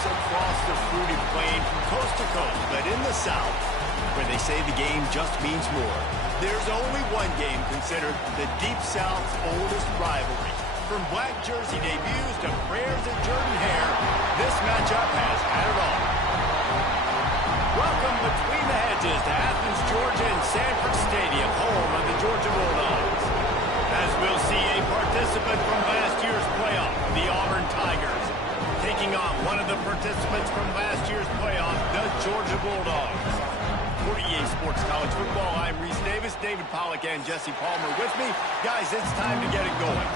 Across the fruited plain from coast to coast, but in the South, where they say the game just means more, there's only one game considered the Deep South's oldest rivalry. From black jersey debuts to prayers at Jordan Hare, this matchup has had it all. Welcome between the hedges to Athens, Georgia and Sanford Stadium, home of the Georgia Bulldogs. As we'll see a participant from last year's playoff, the Auburn Tigers, taking on one of the participants from last year's playoff, the Georgia Bulldogs. For EA Sports College Football, I'm Reese Davis, David Pollack, and Jesse Palmer with me. Guys, it's time to get it going.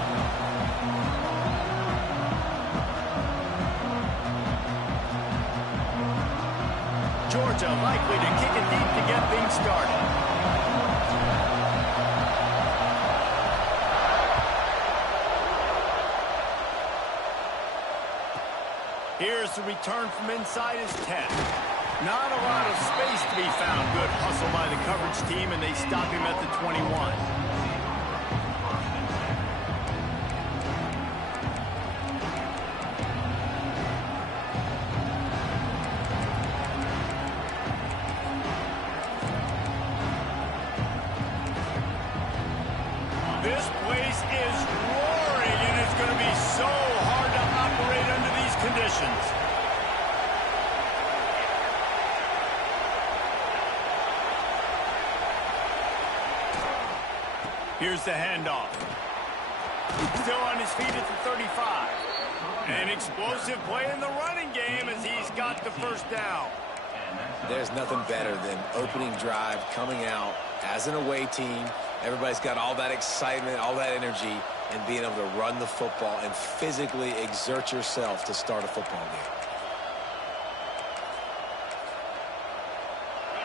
Georgia likely to kick it deep to get things started. Here's the return from inside his 10. Not a lot of space to be found. Good hustle by the coverage team, and they stop him at the 21. This place is roaring, and it's going to be so hard to operate under these conditions. Here's the handoff. Still on his feet at the 35. An explosive play in the running game as he's got the first down. There's nothing better than opening drive, coming out as an away team. Everybody's got all that excitement, all that energy, and being able to run the football and physically exert yourself to start a football game.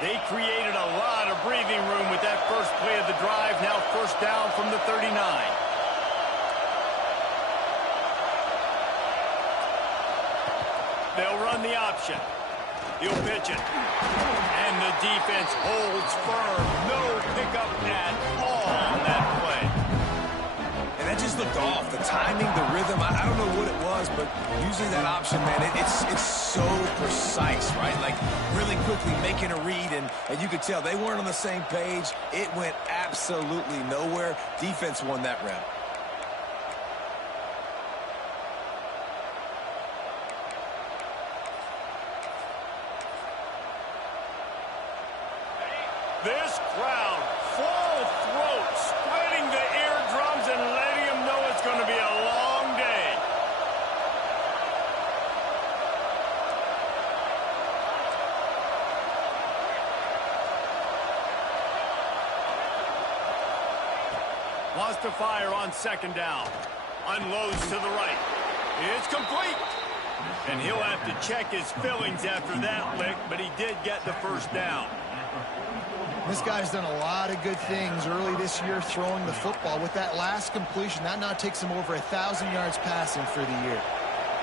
They created a lot of breathing room with that first play of the drive. Now first down from the 39. They'll run the option. He'll pitch it. And the defense holds firm. No pickup at all on that play. And that just looked off. The timing, the rhythm, I don't know what it was, but using that option, man, it's so precise, right? Like really quickly making a read, and you could tell they weren't on the same page. It went absolutely nowhere. Defense won that round. This crowd, full throat, spreading the eardrums and letting them know it's going to be a long day. Draws to fire on second down. Unloads to the right. It's complete. And he'll have to check his fillings after that lick, but he did get the first down. This guy's done a lot of good things early this year throwing the football. With that last completion, that now takes him over 1,000 yards passing for the year.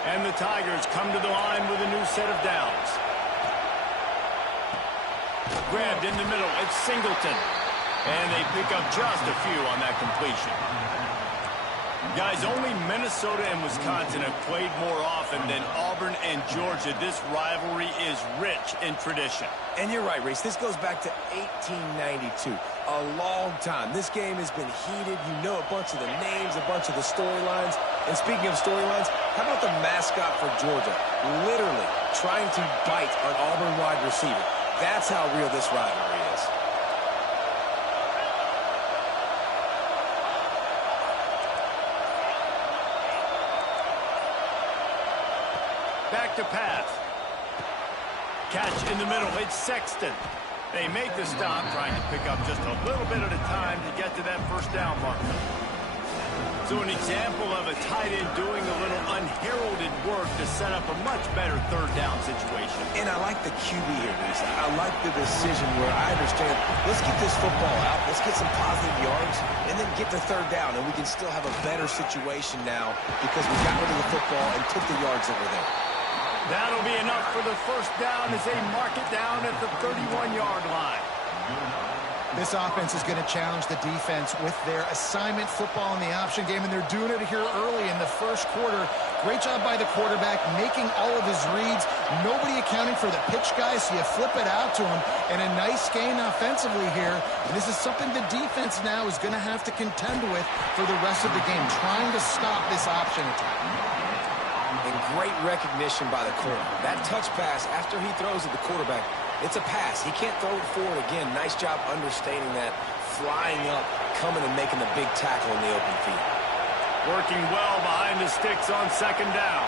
And the Tigers come to the line with a new set of downs. Grabbed in the middle, it's Singleton. And they pick up just a few on that completion. Guys, only Minnesota and Wisconsin have played more often than Auburn and Georgia. This rivalry is rich in tradition. And you're right, Reese. This goes back to 1892. A long time. This game has been heated. You know a bunch of the names, a bunch of the storylines. And speaking of storylines, how about the mascot for Georgia? Literally trying to bite an Auburn wide receiver. That's how real this rivalry is. Back to pass. Catch in the middle. It's Sexton. They make the stop, trying to pick up just a little bit at a time to get to that first down mark. So an example of a tight end doing a little unheralded work to set up a much better third down situation. And I like the QB here, Lisa. I like the decision where I understand, let's get this football out, let's get some positive yards, and then get to third down, and we can still have a better situation now because we got rid of the football and took the yards that were there. That'll be enough for the first down as they mark it down at the 31-yard line. This offense is going to challenge the defense with their assignment football in the option game, and they're doing it here early in the first quarter. Great job by the quarterback, making all of his reads. Nobody accounting for the pitch guys, so you flip it out to him, and a nice gain offensively here. And this is something the defense now is going to have to contend with for the rest of the game, trying to stop this option attack. And great recognition by the corner. That touch pass, after he throws at the quarterback, it's a pass. He can't throw it forward again. Nice job understanding that, flying up, coming and making the big tackle in the open field. Working well behind the sticks on second down.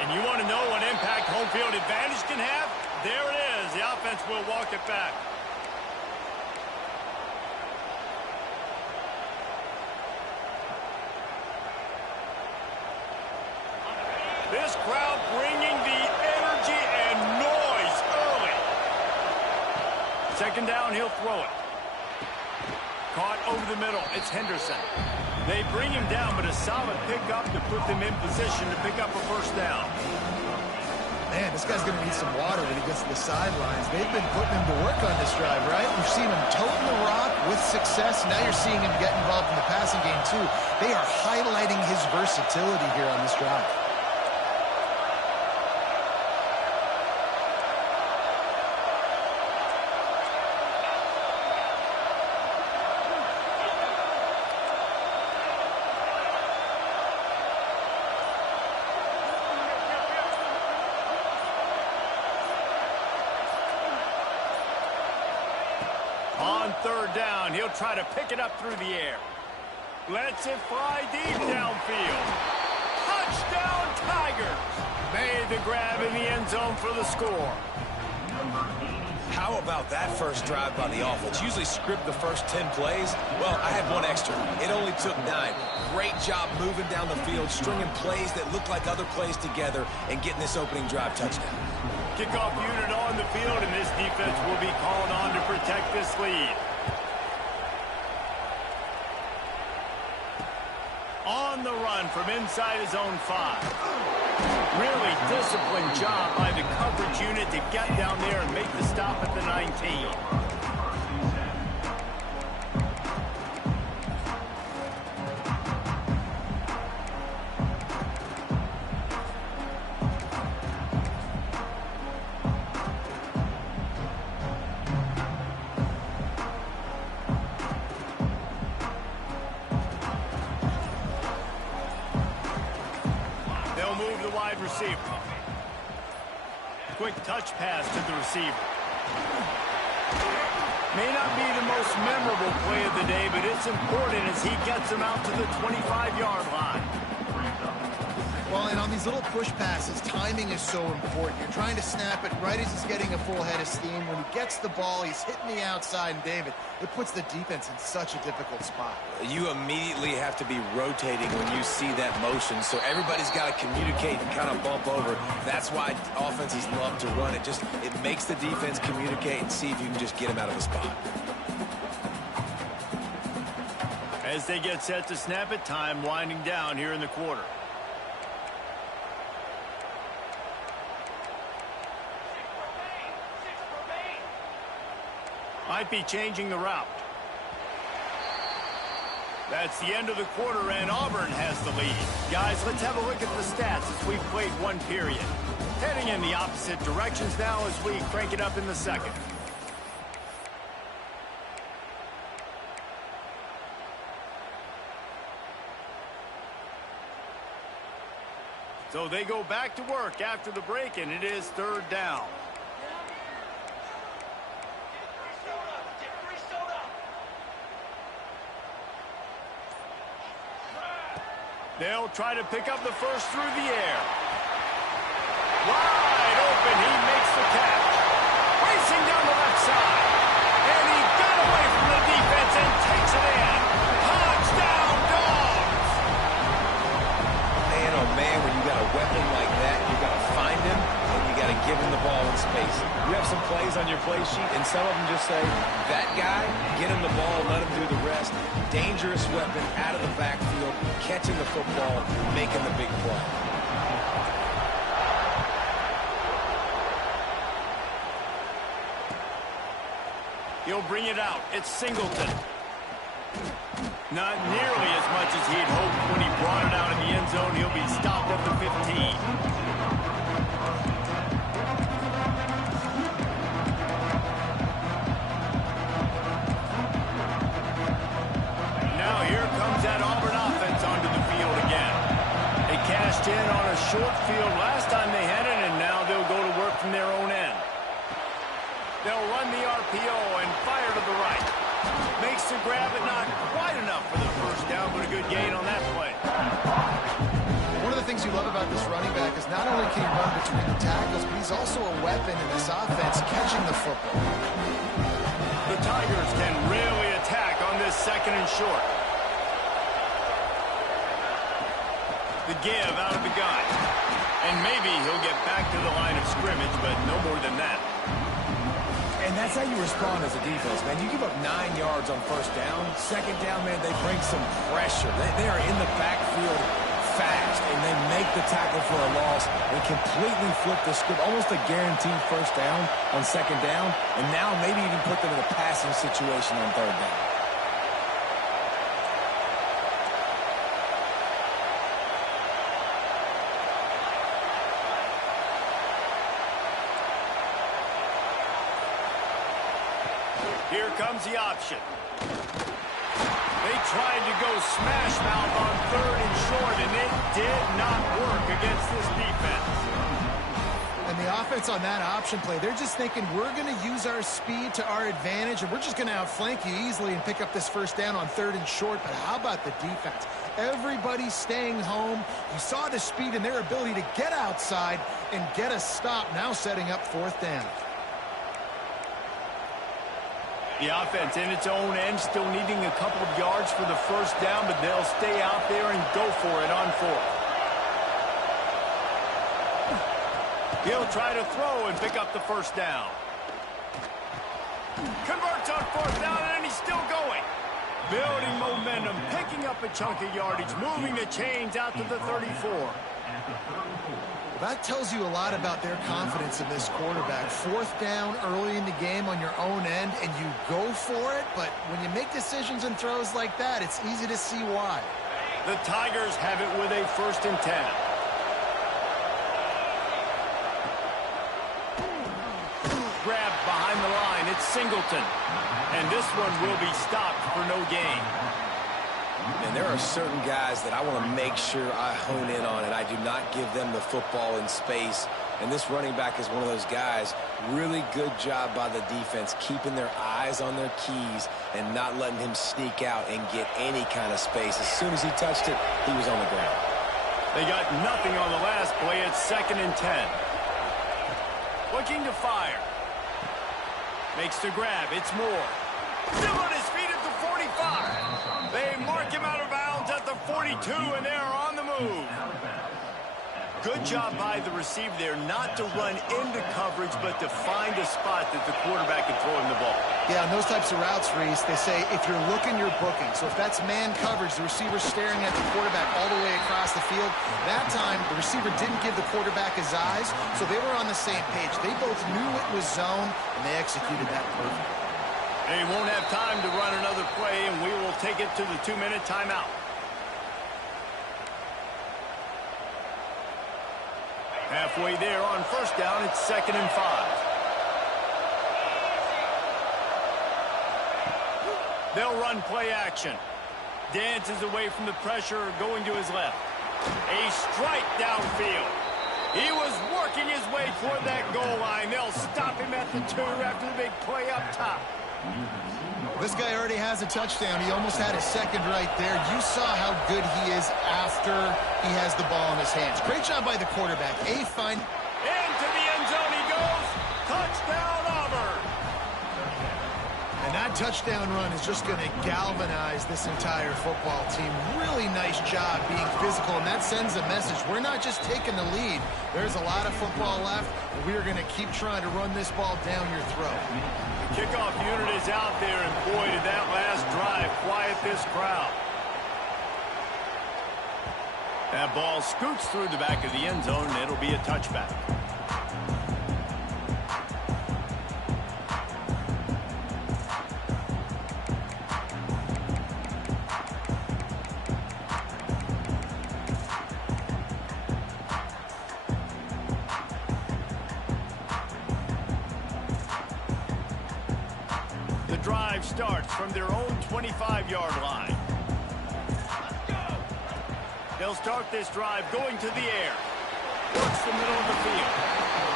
And you want to know what impact home field advantage can have? There it is. The offense will walk it back. This crowd bringing the energy and noise early. Second down, he'll throw it. Caught over the middle. It's Henderson. They bring him down, but a solid pickup to put them in position to pick up a first down. Man, this guy's going to need some water when he gets to the sidelines. They've been putting him to work on this drive, right? We've seen him toting the rock with success. Now you're seeing him get involved in the passing game, too. They are highlighting his versatility here on this drive. On third down, he'll try to pick it up through the air. Lets it fly deep downfield. Touchdown, Tigers! Made the grab in the end zone for the score. How about that first drive by the offense? Usually script the first 10 plays. Well, I had one extra. It only took 9. Great job moving down the field, stringing plays that look like other plays together, and getting this opening drive touchdown. Kickoff unit on the field, and this defense will be called on to protect this lead. On the run from inside his own 5. Really disciplined job by the coverage unit to get down there and make the stop at the 19. They'll move the wide receiver. Quick touch pass to the receiver. May not be the most memorable play of the day, but it's important as he gets him out to the 25-yard line. Well, and on these little push passes, timing is so important. You're trying to snap it right as he's getting a full head of steam. When he gets the ball, he's hitting the outside, and David, it puts the defense in such a difficult spot. You immediately have to be rotating when you see that motion, so everybody's got to communicate and kind of bump over. That's why offenses love to run it. It makes the defense communicate and see if you can just get him out of a spot. As they get set to snap it, time winding down here in the quarter. Might be changing the route. That's the end of the quarter, and Auburn has the lead. Guys, let's have a look at the stats as we've played one period. Heading in the opposite directions now as we crank it up in the second. So they go back to work after the break, and it is third down. They'll try to pick up the first through the air. Wide open, he makes the catch. Racing down the left side. And he got away from the defense and takes it in. Touchdown, Dogs! Man, oh man, when you got a weapon like that, you got to find him and you got to give him the ball in space. You have some plays on your play sheet, and some of them just say, that guy, get him the ball, let him do the rest. Dangerous weapon out of the backfield, catching the football, making the big play. He'll bring it out. It's Singleton. Not nearly as much as he'd hoped when he brought it out in the end zone. He'll be stopped at the 15. That Auburn offense onto the field again. They cashed in on a short field last time they had it, and now they'll go to work from their own end. They'll run the RPO and fire to the right. Makes the grab, but not quite enough for the first down, but a good gain on that play. One of the things you love about this running back is not only can he run between the tackles, but he's also a weapon in this offense catching the football. The Tigers can really attack on this second and short. The give out of the gun. And maybe he'll get back to the line of scrimmage, but no more than that. And that's how you respond as a defense, man. You give up 9 yards on first down. Second down, man, they bring some pressure. They are in the backfield fast, and they make the tackle for a loss and completely flip the script. Almost a guaranteed first down on second down, and now maybe even put them in a passing situation on third down. Here comes the option. They tried to go smash mouth on third and short, and it did not work against this defense. And the offense on that option play, they're just thinking we're going to use our speed to our advantage, and we're just going to outflank you easily and pick up this first down on third and short. But how about the defense? Everybody's staying home. You saw the speed and their ability to get outside and get a stop, now setting up fourth down. The offense in its own end, still needing a couple of yards for the first down, but they'll stay out there and go for it on fourth. He'll try to throw and pick up the first down. Converts on fourth down, and he's still going. Building momentum, picking up a chunk of yardage, moving the chains out to the 34. That tells you a lot about their confidence in this quarterback. Fourth down early in the game on your own end, and you go for it, but when you make decisions and throws like that, it's easy to see why. The Tigers have it with a 1st and 10. Grabbed behind the line, it's Singleton. And this one will be stopped for no gain. And there are certain guys that I want to make sure I hone in on, and I do not give them the football in space And this running back is one of those guys, really good job by the defense, keeping their eyes on their keys and not letting him sneak out and get any kind of space. As soon as he touched it, he was on the ground. They got nothing on the last play. It's 2nd and 10. Looking to fire. Makes the grab. It's Moore. Still on his feet at the 45. They mark him out of bounds at the 42, and they're on the move. Good job by the receiver there not to run into coverage, but to find a spot that the quarterback can throw him the ball. Yeah, on those types of routes, Reese, they say if you're looking, you're booking. So if that's man coverage, the receiver's staring at the quarterback all the way across the field. That time, the receiver didn't give the quarterback his eyes, so they were on the same page. They both knew it was zone, and they executed that perfectly. They won't have time to run another play, and we will take it to the 2-minute timeout. Halfway there on 1st down, it's 2nd and 5. They'll run play action. Dances away from the pressure, going to his left. A strike downfield. He was working his way toward that goal line. They'll stop him at the 2 after the big play up top. This guy already has a touchdown. He almost had a 2nd right there. You saw how good he is after he has the ball in his hands. Great job by the quarterback. A fine. Into the end zone he goes. Touchdown, Auburn. And that touchdown run is just going to galvanize this entire football team. Really nice job being physical, and that sends a message. We're not just taking the lead. There's a lot of football left, and we are going to keep trying to run this ball down your throat. Kickoff unit is out there, and boy, did that last drive quiet this crowd. That ball scoots through the back of the end zone, and it'll be a touchback. Drive starts from their own 25-yard line. They'll start this drive going to the air. Works the middle of the field.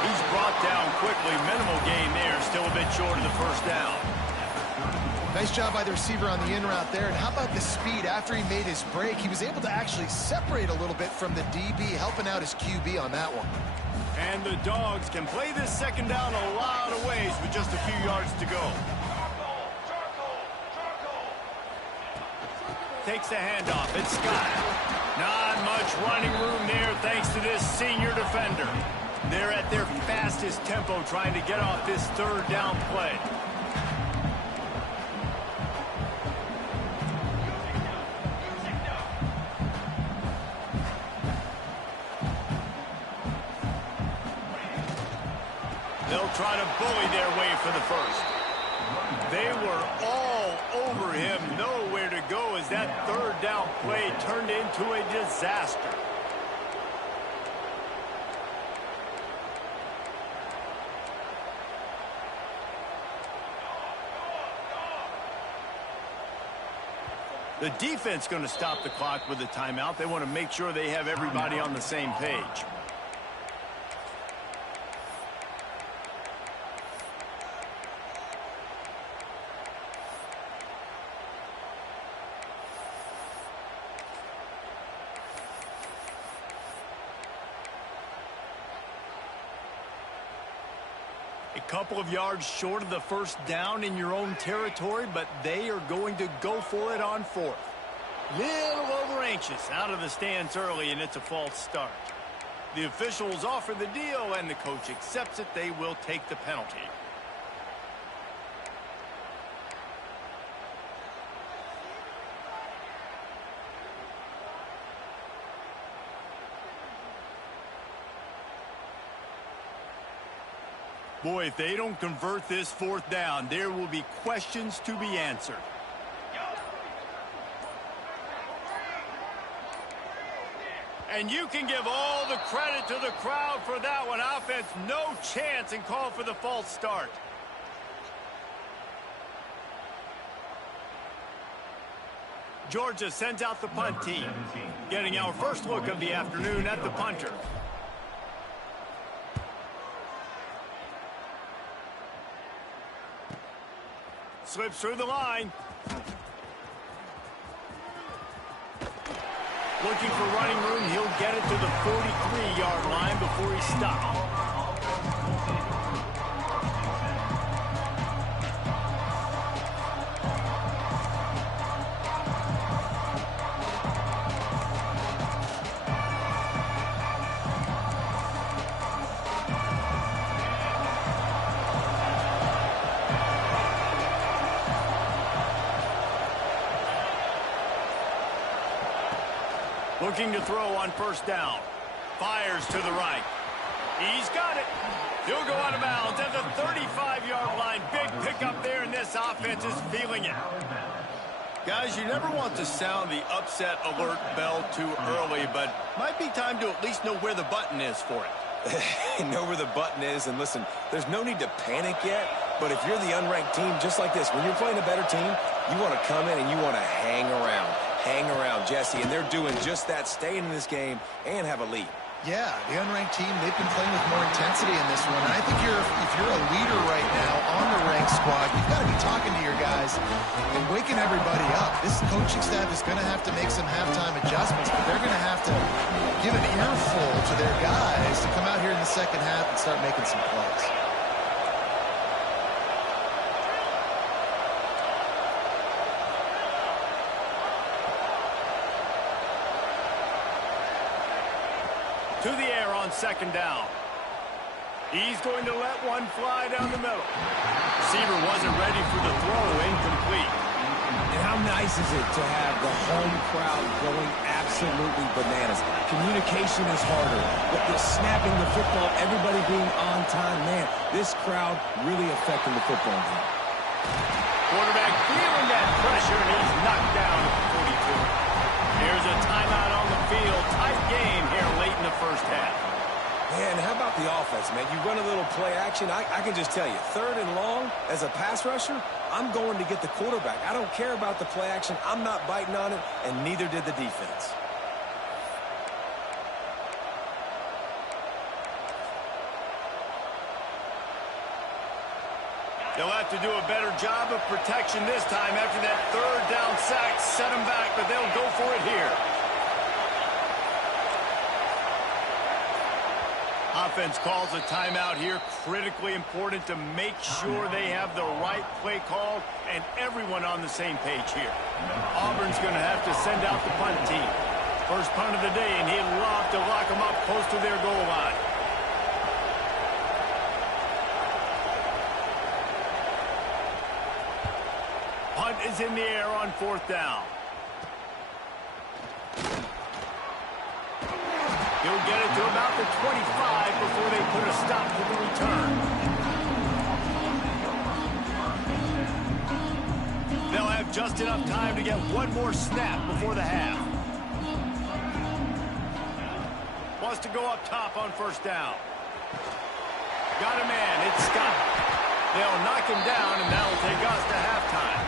He's brought down quickly. Minimal gain there. Still a bit short of the 1st down. Nice job by the receiver on the in route there. And how about the speed? After he made his break, he was able to actually separate a little bit from the DB, helping out his QB on that one. And the Dogs can play this 2nd down a lot of ways with just a few yards to go. Takes the handoff. It's Scott. Not much running room there thanks to this senior defender. They're at their fastest tempo trying to get off this 3rd down play. They'll try to bully their way for the 1st. They were all over him, nowhere to go as that 3rd down play turned into a disaster. The defense going to stop the clock with a timeout. They want to make sure they have everybody on the same page. A couple of yards short of the 1st down in your own territory, but they are going to go for it on 4th. Little over-anxious out of the stance early, and it's a false start. The officials offer the deal, and the coach accepts it. They will take the penalty. Boy, if they don't convert this 4th down, there will be questions to be answered. And you can give all the credit to the crowd for that one. Offense, no chance, and call for the false start. Georgia sends out the punt team, getting our first look of the afternoon at the punter. slips through the line. Looking for running room. He'll get it to the 43-yard line before he's stopped. Looking to throw on first down. Fires to the right. He's got it. He'll go out of bounds at the 35-yard line. Big pickup there, and this offense is feeling it. Guys, you never want to sound the upset alert bell too early, but might be time to at least know where the button is for it. Know where the button is, and listen, there's no need to panic yet, but if you're the unranked team, just like this, when you're playing a better team, you want to come in and you want to hang around. Hang around, Jesse, and they're doing just that, staying in this game and have a lead. Yeah, the unranked team, they've been playing with more intensity in this one. And I think if you're a leader right now on the ranked squad, you've got to be talking to your guys and waking everybody up. This coaching staff is going to have to make some halftime adjustments, but they're going to have to give an earful to their guys to come out here in the second half and start making some plays. To the air on second down. He's going to let one fly down the middle. Receiver wasn't ready for the throw, incomplete. And how nice is it to have the home crowd going absolutely bananas? Communication is harder, but the snapping the football, everybody being on time, man, this crowd really affecting the football game. Quarterback feeling that pressure, and he's knocked down at the 42. Here's a timeout on the field. Tight game here late in the first half. Man, how about the offense, man? You run a little play action. I can just tell you, third and long, as a pass rusher, I'm going to get the quarterback. I don't care about the play action. I'm not biting on it, and neither did the defense. They'll have to do a better job of protection this time after that third down sack. Set them back, but they'll go for it here. Offense calls a timeout here. Critically important to make sure they have the right play call and everyone on the same page here. Auburn's going to have to send out the punt team. First punt of the day, and he'd love to lock them up close to their goal line. Punt is in the air on fourth down. He'll get it to about the 25 before they put a stop to the return. They'll have just enough time to get one more snap before the half. Wants to go up top on first down. Got a man. It's Scott. They'll knock him down, and that'll take us to halftime.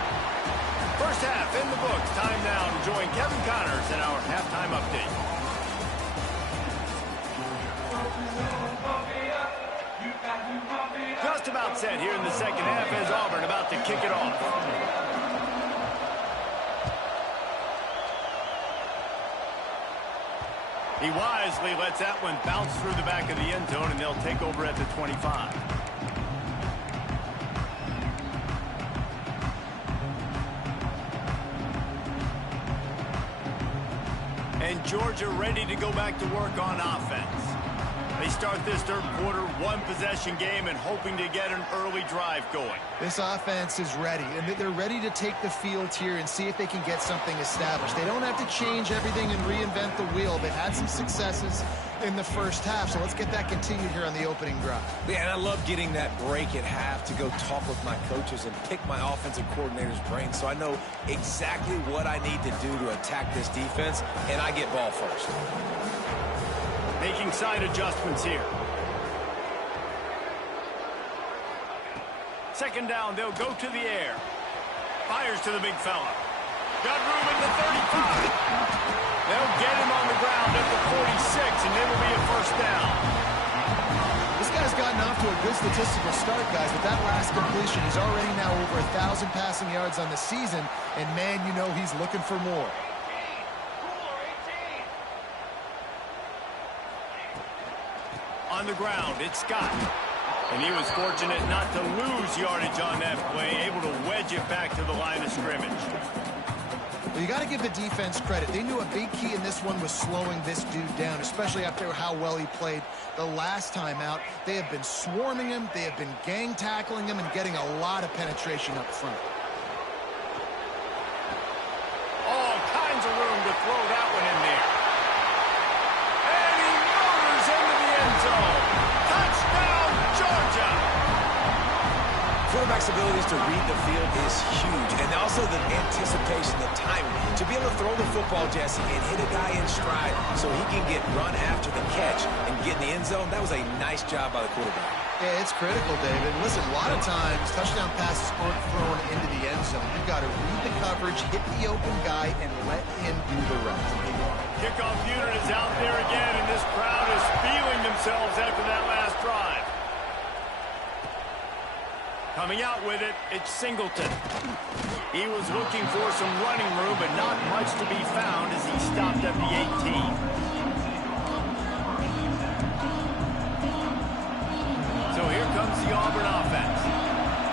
First half in the books. Time now to join Kevin Connors in our halftime update. Just about set here in the second half as Auburn about to kick it off. He wisely lets that one bounce through the back of the end zone, and they'll take over at the 25. And Georgia ready to go back to work on offense. They start this third quarter, one-possession game, and hoping to get an early drive going. This offense is ready, and they're ready to take the field here and see if they can get something established. They don't have to change everything and reinvent the wheel. They've had some successes in the first half, so let's get that continued here on the opening drive. Yeah, and I love getting that break at half to go talk with my coaches and pick my offensive coordinator's brain so I know exactly what I need to do to attack this defense, and I get ball first. Making side adjustments here. Second down, they'll go to the air. Fires to the big fella. Got room at the 35. They'll get him on the ground at the 46, and it'll be a first down. This guy's gotten off to a good statistical start, guys, but that last completion, he's already now over 1,000 passing yards on the season, and man, you know he's looking for more. On the ground, it's Scott. And he was fortunate not to lose yardage on that play, able to wedge it back to the line of scrimmage. Well, you got to give the defense credit. They knew a big key in this one was slowing this dude down, especially after how well he played the last time out. They have been swarming him, they have been gang tackling him, and getting a lot of penetration up front. All kinds of room to throw that one in there. And he motors into the end zone. Touchdown, Georgia! Quarterback's abilities to read the field is huge, and also the anticipation, the timing. To be able to throw the football, Jesse, and hit a guy in stride so he can get run after the catch and get in the end zone, that was a nice job by the quarterback. Yeah, it's critical, David. Listen, a lot of times, touchdown passes aren't thrown into the end zone. You've got to read the coverage, hit the open guy, and let him do the rest. Kickoff unit is out there again, and this crowd is feeling themselves after that last drive. Coming out with it, it's Singleton. He was looking for some running room, but not much to be found as he stopped at the 18. So here comes the Auburn offense.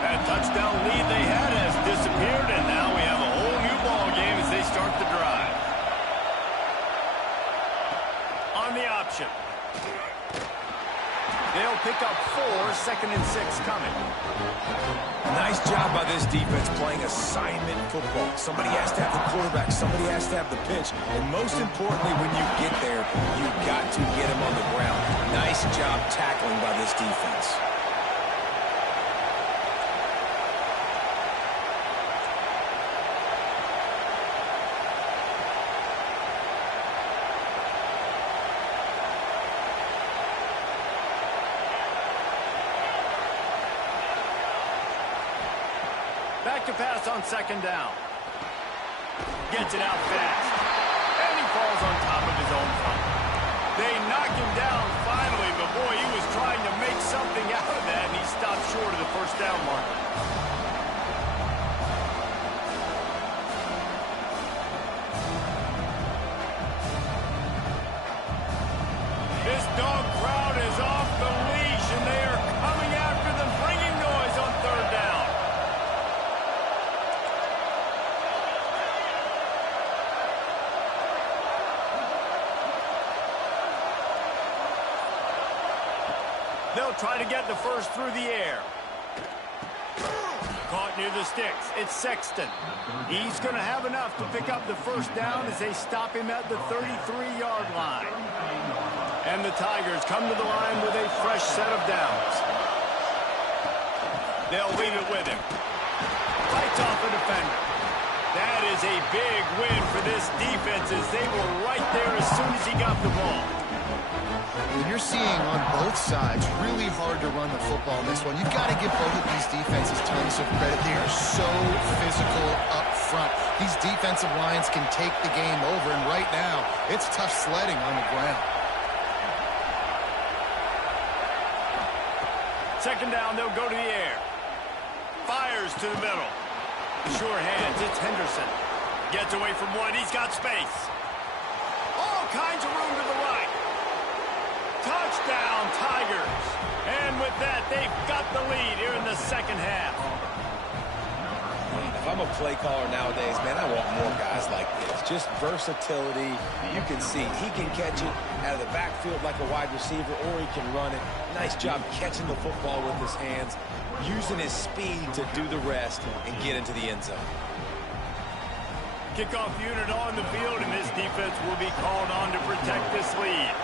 That touchdown lead they had has disappeared, and now we have a whole new ball game as they start the drive. On the option. They'll pick up 4, 2nd and 6 coming. Nice job by this defense playing assignment football. Somebody has to have the quarterback. Somebody has to have the pitch. And most importantly, when you get there, you've got to get him on the ground. Nice job tackling by this defense. Back to pass on 2nd down. Gets it out fast. And he falls on top of his own front. They knock him down finally, but boy, he was trying to make something out of that, and he stopped short of the 1st down marker. This dog crowd is off the leash, and they are coming after them, bringing noise on 3rd down. They'll try to get the first through the air. Caught near the sticks. It's Sexton. He's going to have enough to pick up the 1st down as they stop him at the 33-yard line. And the Tigers come to the line with a fresh set of downs. They'll leave it with him. Fights off the defender. That is a big win for this defense as they were right there as soon as he got the ball. And you're seeing on both sides really hard to run the football in this one. You've got to give both of these defenses tons of credit. They are so physical up front. These defensive lines can take the game over, and right now, it's tough sledding on the ground. 2nd down, they'll go to the air. Fires to the middle. Sure hands, it's Henderson. Gets away from one, he's got space. All kinds of room to the right. Touchdown, Tigers. And with that, they've got the lead here in the 2nd half. If I'm a play caller nowadays, man, I want more guys like this. Just versatility. You can see he can catch it out of the backfield like a wide receiver, or he can run it. Nice job catching the football with his hands, using his speed to do the rest and get into the end zone. Kickoff unit on the field, and this defense will be called on to protect this lead.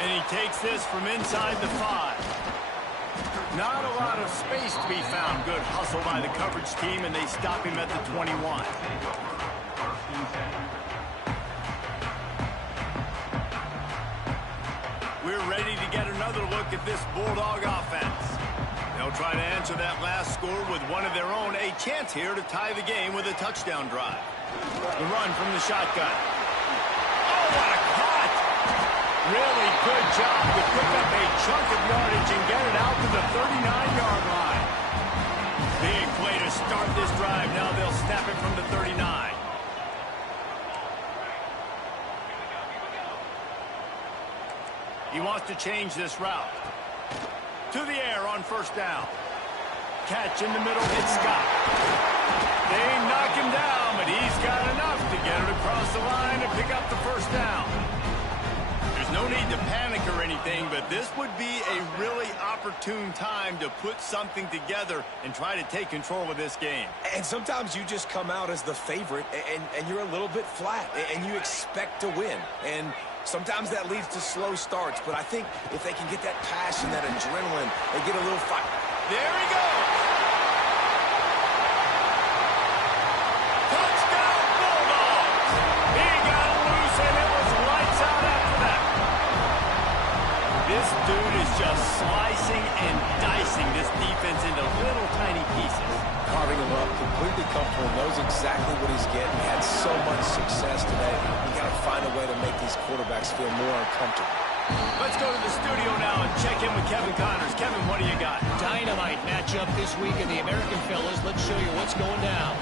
And he takes this from inside the 5. Not a lot of space to be found. Good hustle by the coverage team, and they stop him at the 21. We're ready to get another look at this Bulldog offense. They'll try to answer that last score with one of their own. A chance here to tie the game with a touchdown drive. The run from the shotgun. Oh, what a cut! Really good job to pick up a chunk of yardage and get it out to the 39-yard line. Big play to start this drive. Now they'll snap it from the 39. He wants to change this route. To the air on first down. Catch in the middle. It's Scott. They knock him down, but he's got enough to get it across the line and pick up the first down. There's no need to panic or anything, but this would be a really opportune time to put something together and try to take control of this game. And sometimes you just come out as the favorite, and you're a little bit flat, and you expect to win. And sometimes that leads to slow starts, but I think if they can get that passion, that adrenaline, they get a little fight. There he goes. Touchdown, Bulldogs. He got loose, and it was lights out after that. This dude is just slicing and dicing this defense into little tiny pieces. Carving him up, completely comfortable, knows exactly what he's getting. Had so much success today. You got to find a way to make these quarterbacks feel more uncomfortable. Let's go to the studio now and check in with Kevin Connors. Kevin, what do you got? Dynamite matchup this week in the American fellas. Let's show you what's going down.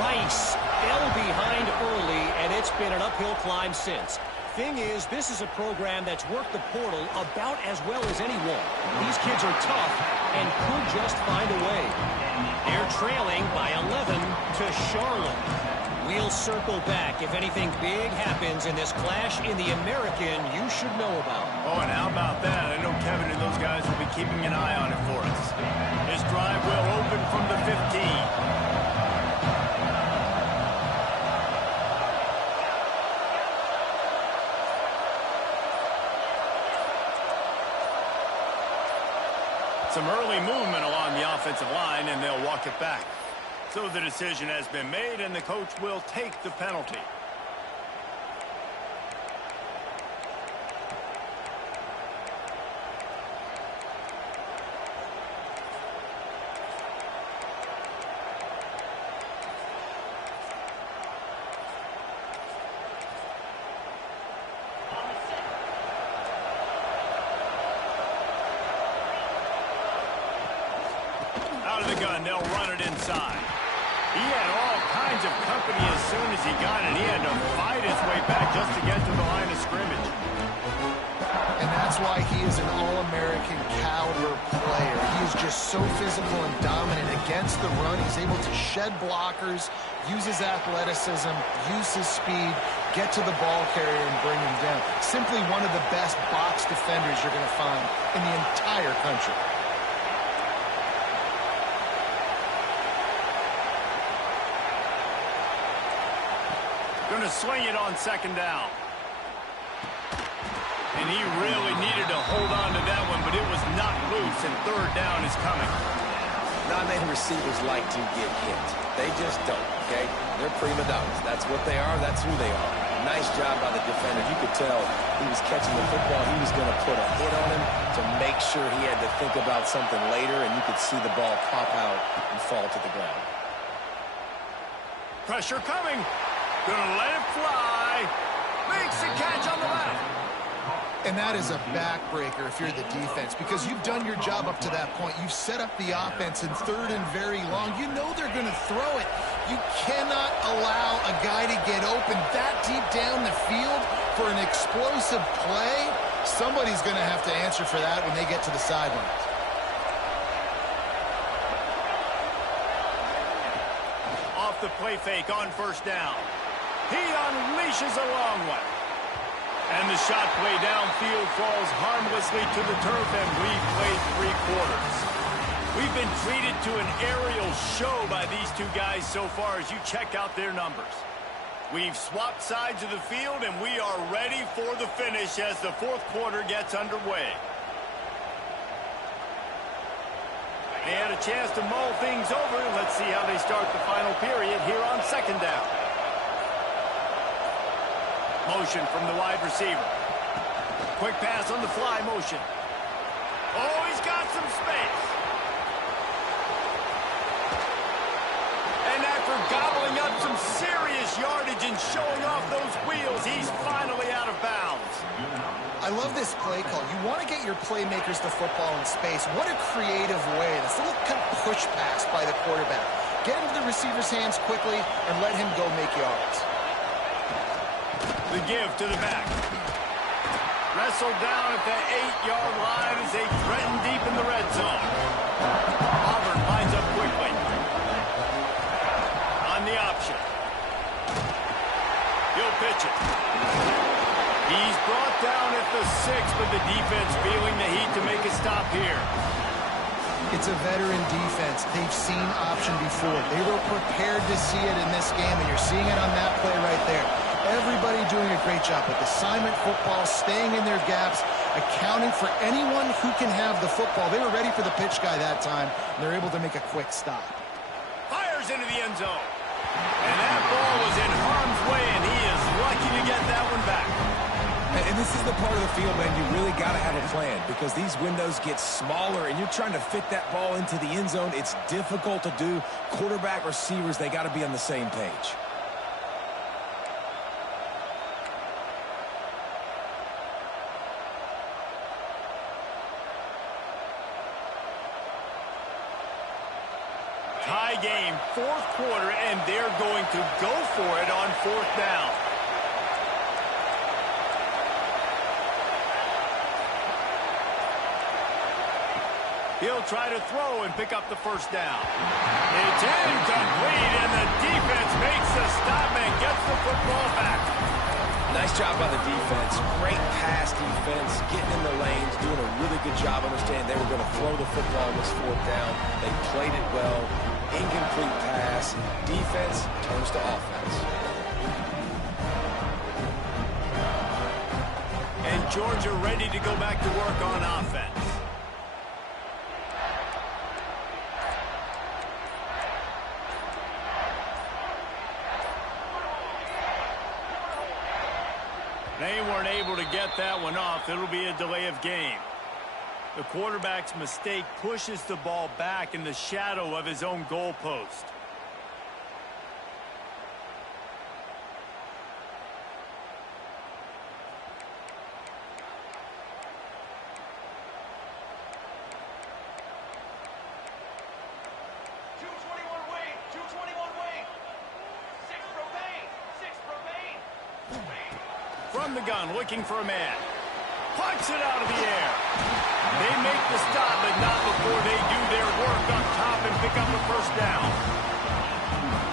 Rice fell behind early, and it's been an uphill climb since. Thing is, this is a program that's worked the portal about as well as anyone. These kids are tough and could just find a way. They're trailing by 11 to Charlotte. We'll circle back if anything big happens in this clash in the American you should know about. Oh, and how about that? I know Kevin and those guys will be keeping an eye on it for us. This drive will open from the 15. Some early movement along the offensive line, and they'll walk it back. So the decision has been made, and the coach will take the penalty. Out of the gun, they'll run it inside. He had all kinds of company as soon as he got it. He had to fight his way back just to get to the line of scrimmage. And that's why he is an All-American caliber player. He is just so physical and dominant against the run. He's able to shed blockers, use his athleticism, use his speed, get to the ball carrier and bring him down. Simply one of the best box defenders you're going to find in the entire country. Going to swing it on second down. And he really needed to hold on to that one, but it was not loose, and third down is coming. Non-name receivers like to get hit. They just don't, okay? They're prima donnas. That's what they are. That's who they are. Nice job by the defender. You could tell he was catching the football. He was going to put a hit on him to make sure he had to think about something later, and you could see the ball pop out and fall to the ground. Pressure coming. Gonna let it fly. Makes the catch on the left. And that is a backbreaker if you're the defense, because you've done your job up to that point. You've set up the offense in third and very long. You know they're going to throw it. You cannot allow a guy to get open that deep down the field for an explosive play. Somebody's going to have to answer for that when they get to the sidelines. Off the play fake on first down. He unleashes a long one. And the shot play downfield falls harmlessly to the turf, and we've played 3 quarters. We've been treated to an aerial show by these two guys so far as you check out their numbers. We've swapped sides of the field, and we are ready for the finish as the 4th quarter gets underway. They had a chance to mull things over. Let's see how they start the final period here on second down. Motion from the wide receiver. Quick pass on the fly motion. Oh, he's got some space. And after gobbling up some serious yardage and showing off those wheels. He's finally out of bounds. I love this play call. You want to get your playmakers the football in space. What a creative way. This little kind of push pass by the quarterback. Get into the receiver's hands quickly and let him go make yards. The give to the back. Wrestled down at the 8-yard line as they threaten deep in the red zone. Auburn lines up quickly. On the option. He'll pitch it. He's brought down at the 6, but the defense feeling the heat to make a stop here. It's a veteran defense. They've seen option before. They were prepared to see it in this game, and you're seeing it on that play right there. Everybody doing a great job with assignment football, staying in their gaps, accounting for anyone who can have the football. They were ready for the pitch guy that time, and they're able to make a quick stop. Fires into the end zone. And that ball was in harm's way, and he is lucky to get that one back. And this is the part of the field, man, you really got to have a plan because these windows get smaller and you're trying to fit that ball into the end zone. It's difficult to do. Quarterback, receivers, they got to be on the same page. Tie game, 4th quarter, and they're going to go for it on 4th down. He'll try to throw and pick up the 1st down. It's incomplete, and the defense makes the stop and gets the football back. Nice job by the defense. Great pass defense, getting in the lanes, doing a really good job understanding they were going to throw the football on this 4th down. They played it well. Incomplete pass. Defense turns to offense. And Georgia ready to go back to work on offense. They weren't able to get that one off. It'll be a delay of game. The quarterback's mistake pushes the ball back in the shadow of his own goalpost. From the gun, looking for a man. Punts it out of the air. They make the stop, but not before they do their work up top and pick up the 1st down.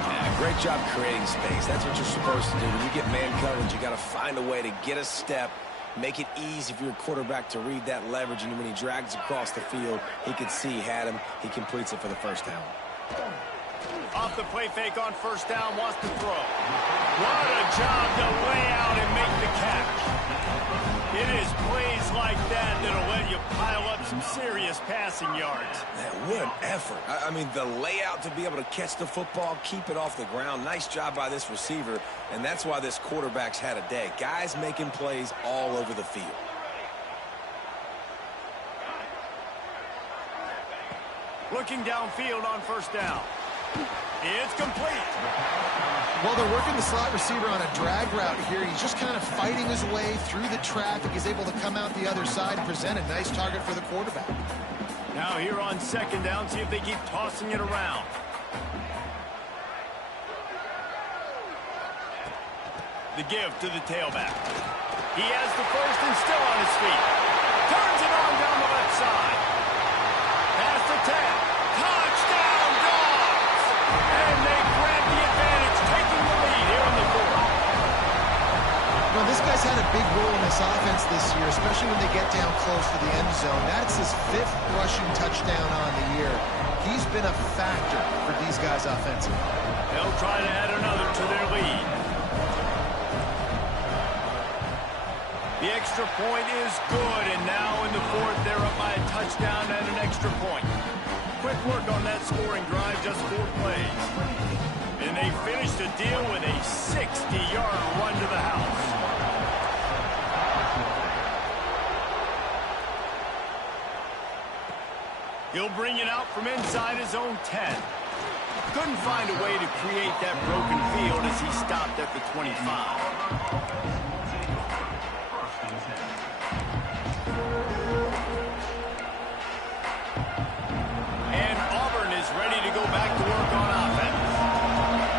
Yeah, great job creating space. That's what you're supposed to do. When you get man coverage, you got to find a way to get a step, make it easy for your quarterback to read that leverage, and when he drags across the field, he can see he had him. He completes it for the 1st down. Off the play fake on 1st down, wants to throw. What a job to lay out and make the catch. It is plays like that that'll let you pile up some serious passing yards. Man, what an effort. I mean, the layout to be able to catch the football, keep it off the ground. Nice job by this receiver, and that's why this quarterback's had a day. Guys making plays all over the field. Looking downfield on 1st down. It's complete. Well, they're working the slot receiver on a drag route here. He's just kind of fighting his way through the traffic. He's able to come out the other side and present a nice target for the quarterback. Now here on 2nd down, see if they keep tossing it around. The give to the tailback. He has the 1st and still on his feet. Turns it on down the left side. Pass to 10. Touchdown, Dogs! And they grab the advantage, taking the lead here in the 4th. Well, this guy's had a big role in this offense this year, especially when they get down close to the end zone. That's his 5th rushing touchdown on the year. He's been a factor for these guys offensively. They'll try to add another to their lead. The extra point is good, and now in the 4th, they're up by a touchdown and an extra point. Quick work on that scoring drive, just 4 plays. And they finish the deal with a 60-yard run to the house. He'll bring it out from inside his own 10. Couldn't find a way to create that broken field as he stopped at the 25. And Auburn is ready to go back to work on offense.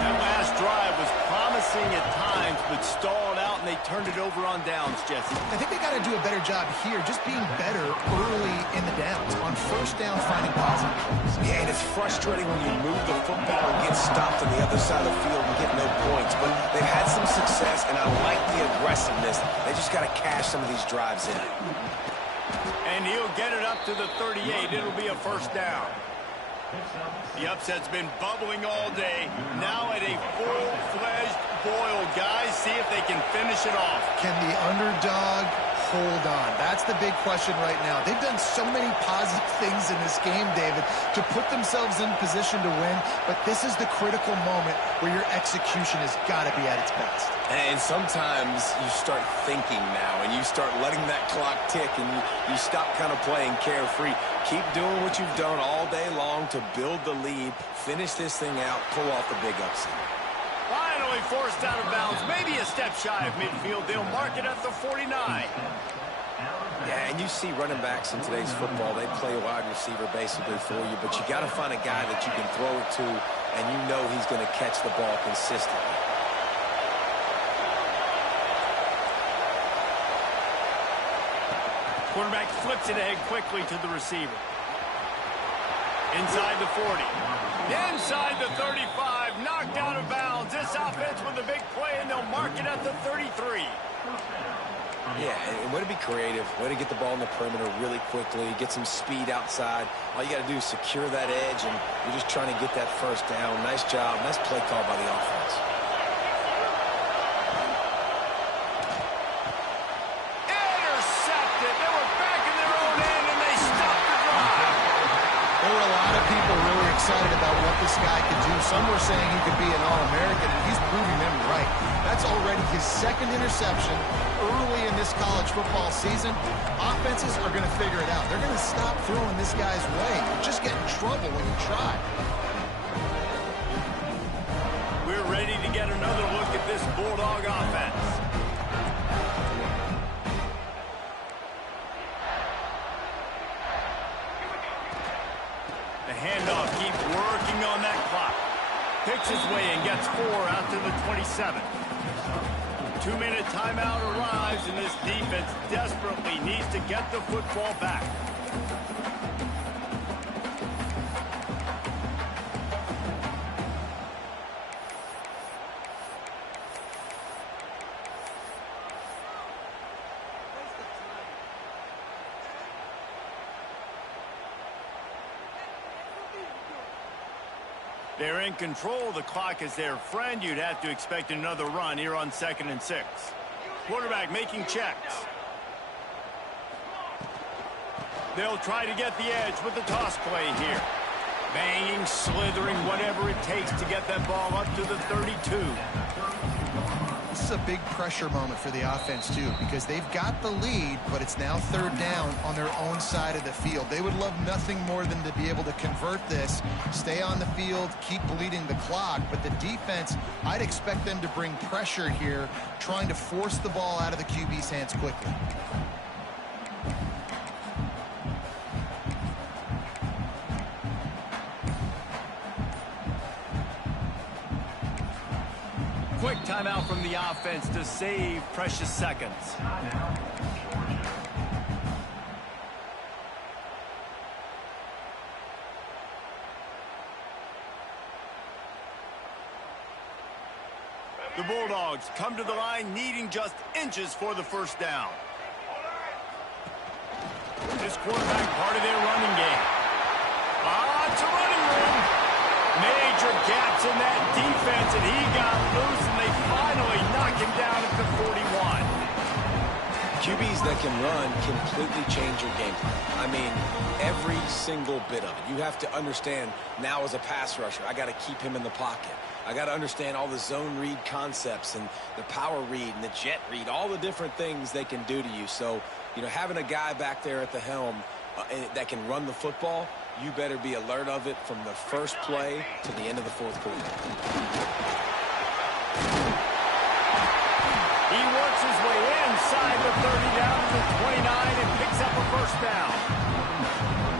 That last drive was promising at times, but stalled out, and they turned it over on downs, Jesse. I think they got to do a better job here, just being better early in the downs. On first down, finding positive plays. Yeah, and it's frustrating when you move the football and get stopped on the other side of the field and get no points. But they've had some success, and I like the aggressiveness. They just got to cash some of these drives in. And he'll get it up to the 38. It'll be a first down. The upset's been bubbling all day. Now at a full-fledged boil. Guys, see if they can finish it off. Can the underdog hold on? That's the big question right now. They've done so many positive things in this game, David, to put themselves in position to win, but this is the critical moment where your execution has got to be at its best. And sometimes you start thinking now, and you start letting that clock tick, and you stop kind of playing carefree. Keep doing what you've done all day long to build the lead, finish this thing out, pull off the big upset. Finally forced out of bounds, maybe a step shy of midfield. They'll mark it at the 49. Yeah, and you see running backs in today's football, they play a wide receiver basically for you, but you got to find a guy that you can throw it to, and you know he's going to catch the ball consistently. Quarterback flips it ahead quickly to the receiver. Inside the 40. Inside the 35. Knocked out of bounds. This offense with a big play, and they'll mark it at the 33. Yeah, and way to be creative. Way to get the ball in the perimeter really quickly. Get some speed outside. All you got to do is secure that edge, and you're just trying to get that first down. Nice job. Nice play call by the offense. Intercepted. They were back in their own end, and they stopped the drive. There were a lot of people really excited about what this guy could do. Some were saying he could be an All-American, and he's proving them right. That's already his second interception early in this college football season. Offenses are going to figure it out. They're going to stop throwing this guy's way. You just get in trouble when you try. We're ready to get another look at this Bulldog offense. The handoff keeps working on that clock. Picks his way and gets 4 out to the 27. 2-minute timeout arrives, and this defense desperately needs to get the football back. They're in control. The clock is their friend. You'd have to expect another run here on 2nd and 6. Quarterback making checks. They'll try to get the edge with the toss play here. Banging, slithering, whatever it takes to get that ball up to the 32. This is a big pressure moment for the offense, too, because they've got the lead, but it's now 3rd down on their own side of the field. They would love nothing more than to be able to convert this, stay on the field, keep bleeding the clock. But the defense, I'd expect them to bring pressure here, trying to force the ball out of the QB's hands quickly. Quick timeout from the offense to save precious seconds. The Bulldogs come to the line needing just inches for the first down. This quarterback part of their running game. It's a running room. Major gaps in that defense, and he got loose, and they finally knock him down at the 41. QBs that can run completely change your game plan. I mean, every single bit of it. You have to understand now as a pass rusher, I got to keep him in the pocket. I got to understand all the zone read concepts and the power read and the jet read, all the different things they can do to you. So, you know, having a guy back there at the helm that can run the football, You better be alert of it from the first play to the end of the fourth quarter. He works his way inside the 30 down to 29 and picks up a first down.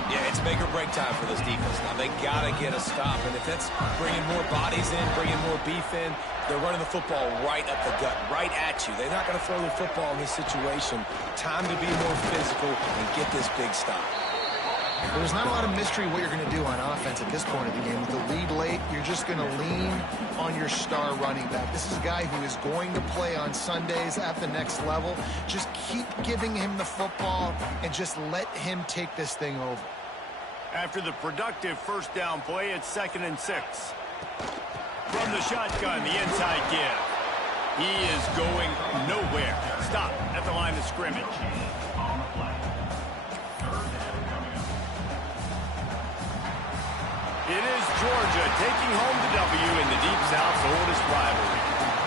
Yeah, it's make or break time for this defense. Now, they got to get a stop. And if that's bringing more bodies in, bringing more beef in, they're running the football right up the gut, right at you. They're not going to throw the football in this situation. Time to be more physical and get this big stop. There's not a lot of mystery what you're going to do on offense at this point of the game. With the lead late, you're just going to lean on your star running back. This is a guy who is going to play on Sundays at the next level. Just keep giving him the football and just let him take this thing over. After the productive first down play, it's 2nd and 6. From the shotgun, the inside give. He is going nowhere. Stop at the line of scrimmage. It is Georgia taking home the W in the Deep South's oldest rivalry.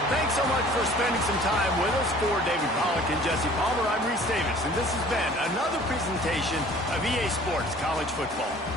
Thanks so much for spending some time with us. For David Pollack and Jesse Palmer, I'm Reese Davis, and this has been another presentation of EA Sports College Football.